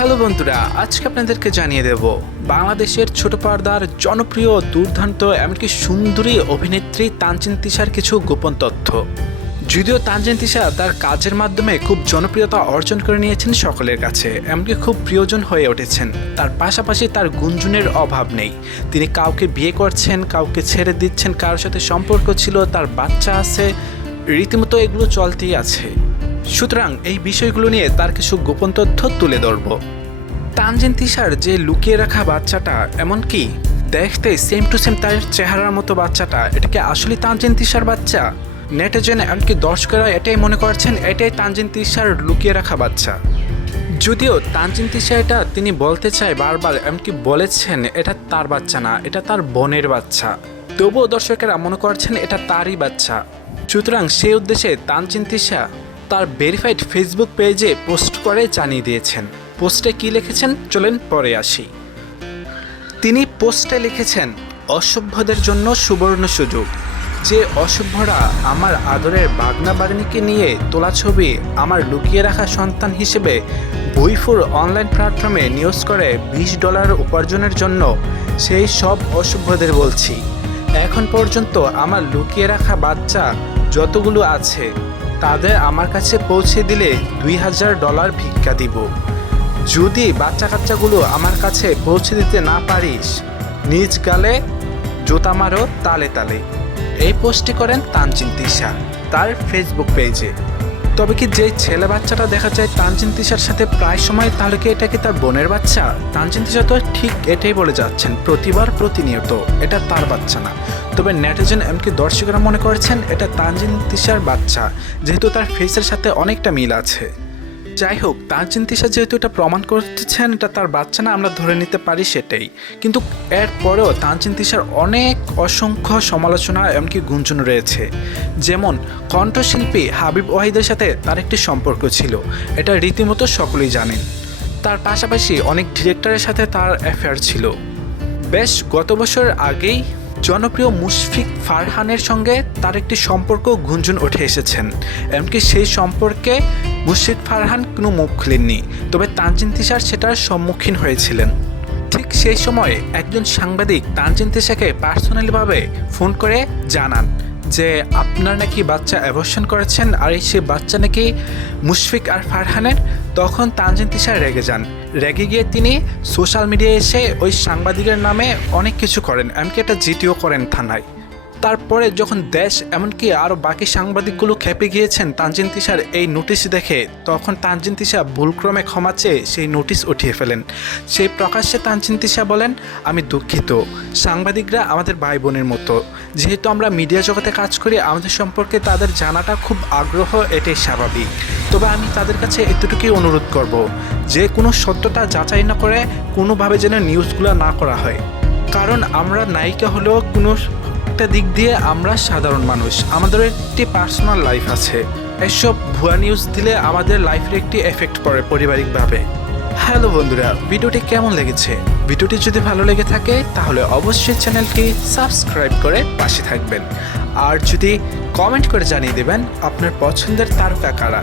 Hello বন্ধুরা, আজকে আপনাদেরকে জানিয়ে দেব বাংলাদেশের ছোট পর্দার জনপ্রিয় দুর্দান্ত এমনকি সুন্দরী অভিনেত্রী তানজিন তিশার কিছু গোপন তথ্য। যদিও তানজিন তিশা তার কাজের মাধ্যমে খুব জনপ্রিয়তা অর্জন করে নিয়েছেন সকলের কাছে, এমনকি খুব প্রিয়জন হয়ে উঠেছেন। তার পাশাপাশি তার গুঞ্জনের অভাব নেই। তিনি কাউকে বিয়ে করছেন, কাউকে ছেড়ে দিচ্ছেন, কারোর সাথে সম্পর্ক ছিল, তার বাচ্চা আছে, রীতিমতো এগুলো চলতেই আছে। সুতরাং এই বিষয়গুলো নিয়ে তার কিছু গোপন তথ্য তুলে ধরব। তানজিন তিশার যে লুকিয়ে রাখা বাচ্চাটা, এমনকি দেখতে সেম টু সেম তার চেহারার মতো বাচ্চাটা, এটাকে আসলে তানজিন তিশার বাচ্চা? নেটিজেন এমনকি দর্শকেরা এটাই মনে করছেন এটাই তানজিন তিশার লুকিয়ে রাখা বাচ্চা। যদিও তানজিন তিশা এটা তিনি বলতে চায় বারবার, এমনকি বলেছেন এটা তার বাচ্চা না, এটা তার বোনের বাচ্চা, তবুও দর্শকেরা মনে করছেন এটা তারই বাচ্চা। সুতরাং সেই উদ্দেশ্যে তানজিন তিশা তার ভেরিফাইড ফেসবুক পেজে পোস্ট করে জানিয়ে দিয়েছেন। পোস্টে কি লিখেছেন চলেন পরে আসি। তিনি পোস্টে লিখেছেন, অসভ্যদের জন্য সুবর্ণ সুযোগ। যে অসভ্যরা আমার আদরের বাগনা বাগনিকে নিয়ে তোলা ছবি আমার লুকিয়ে রাখা সন্তান হিসেবে বইফুর অনলাইন প্ল্যাটফর্মে নিউজ করে $20 উপার্জনের জন্য, সেই সব অসভ্যদের বলছি, এখন পর্যন্ত আমার লুকিয়ে রাখা বাচ্চা যতগুলো আছে তাদের আমার কাছে পৌঁছে দিলে $2000 ভিক্ষা দিব। যদি বাচ্চা কাচ্চাগুলো আমার কাছে পৌঁছে দিতে না পারিস, নিজ গালে জুতা মারো তালে তালে। এই পোস্টটি করেন তানজিন তিশা তার ফেসবুক পেজে। তবে কি যে ছেলে বাচ্চাটা দেখা যায় তানজিন তিশার সাথে প্রায় সময়, তাহলে কি এটা কি তার বোনের বাচ্চা? তানজিন তিশা তো ঠিক এটাই বলে যাচ্ছেন প্রতিবার প্রতিনিয়ত, এটা তার বাচ্চা না। তবে নেটিজেন এমনকি দর্শকরা মনে করছেন এটা তানজিন তিশার বাচ্চা, যেহেতু তার ফেসের সাথে অনেকটা মিল আছে। যাই হোক, তানজিন তিশা যেহেতু এটা প্রমাণ করতেছেন এটা তার বাচ্চা না, আমরা ধরে নিতে পারি সেটাই। কিন্তু এরপরেও তানজিন তিশার অনেক অসংখ্য সমালোচনা এমনকি গুঞ্জন রয়েছে। যেমন কণ্ঠশিল্পী হাবিব ওয়াহিদের সাথে তার একটি সম্পর্ক ছিল, এটা রীতিমতো সকলেই জানেন। তার পাশাপাশি অনেক ডিরেক্টরের সাথে তার অ্যাফেয়ার ছিল। বেশ গত বছর আগেই জনপ্রিয় মুশফিক ফারহানের সঙ্গে তার একটি সম্পর্ক গুঞ্জন উঠে এসেছেন। এমনকি সেই সম্পর্কে মুশফিক ফারহান কোনো মুখ খুলেননি, তবে তানজিন তিশার সেটার সম্মুখীন হয়েছিলেন। ঠিক সেই সময় একজন সাংবাদিক তানজিন তিশাকে পার্সোনালিভাবে ফোন করে জানান যে আপনার নাকি বাচ্চা অ্যাবর্শন করেছেন, আর সেই বাচ্চা নাকি মুশফিক আর ফারহানের। তখন তানজিন তিশা রেগে যান। রেগে গিয়ে তিনি সোশ্যাল মিডিয়ায় এসে ওই সাংবাদিকের নামে অনেক কিছু করেন, এমনকি একটা জিটিও করেন থানায়। তারপরে যখন দেশ এমনকি আরও বাকি সাংবাদিকগুলো খেপে গিয়েছেন তানজিন তিশার এই নোটিশ দেখে, তখন তানজিন তিশা ভুলক্রমে ক্ষমা চেয়ে সেই নোটিশ উঠিয়ে ফেলেন। সেই প্রকাশ্যে তানজিন তিশা বলেন, আমি দুঃখিত, সাংবাদিকরা আমাদের ভাই বোনের মতো, যেহেতু আমরা মিডিয়া জগতে কাজ করি আমাদের সম্পর্কে তাদের জানাটা খুব আগ্রহ, এটাই স্বাভাবিক। তবে আমি তাদের কাছে এতটুকুই অনুরোধ করব যে কোনো সত্যতা যাচাই না করে কোনোভাবে যেন নিউজগুলো না করা হয়, কারণ আমরা নায়িকা হলেও কোনো দিক দিয়ে আমরা সাধারণ মানুষ, আমাদের একটি পার্সোনাল লাইফ আছে। এসব ভুয়া নিউজ দিলে আমাদের লাইফের একটি এফেক্ট পড়ে পারিবারিকভাবে। হ্যালো বন্ধুরা, ভিডিওটি কেমন লেগেছে? ভিডিওটি যদি ভালো লেগে থাকে তাহলে অবশ্যই চ্যানেলটি সাবস্ক্রাইব করে পাশে থাকবেন, আর যদি কমেন্ট করে জানিয়ে দেবেন আপনার পছন্দের তারকা কারা।